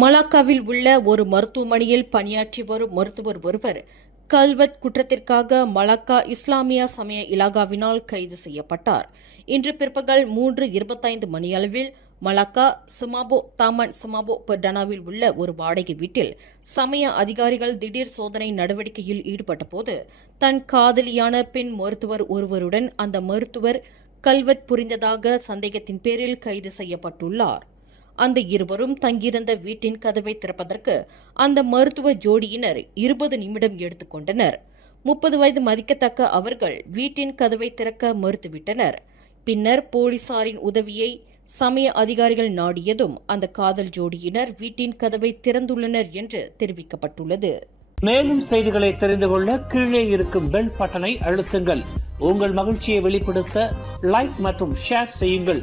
மலாக்காவில் உள்ள ஒரு மருத்துவமனையில் பணியாற்றி வரும் மருத்துவர் ஒருவர் கல்வத் குற்றத்திற்காக மலாக்கா இஸ்லாமிய சமய இலாகாவினால் கைது செய்யப்பட்டார். இன்று பிற்பகல் மூன்று இருபத்தைந்து மணியளவில் மலாக்கா சுமாபோ தாமன் சுமாபோ பர்டனாவில் உள்ள ஒரு வாடகை வீட்டில் சமய அதிகாரிகள் திடீர் சோதனை நடவடிக்கையில் ஈடுபட்டபோது தன் காதலியான பெண் மருத்துவர் ஒருவருடன் அந்த மருத்துவர் கல்வத் புரிந்ததாக சந்தேகத்தின் பேரில் கைது செய்யப்பட்டுள்ளார். அந்த இருவரும் தங்கியிருந்த வீட்டின் கதவை திறப்பதற்கு அந்த மருத்துவ ஜோடியினர் இருபது நிமிடம் எடுத்துக்கொண்டனர். முப்பது வயது மதிக்கத்தக்க அவர்கள் வீட்டின் கதவை திறக்க மறுத்துவிட்டனர். பின்னர் போலீசாரின் உதவியை சமய அதிகாரிகள் நாடியதும் அந்த காதல் ஜோடியினர் வீட்டின் கதவை திறந்துள்ளனர் என்று தெரிவிக்கப்பட்டுள்ளது. மேலும் செய்திகளை தெரிந்து கொள்ள கீழே இருக்கும் பெல் பட்டனை அழுத்துங்கள். உங்கள் மகிழ்ச்சியை வெளிப்படுத்த லைக் மற்றும் ஷேர் செய்யுங்கள்.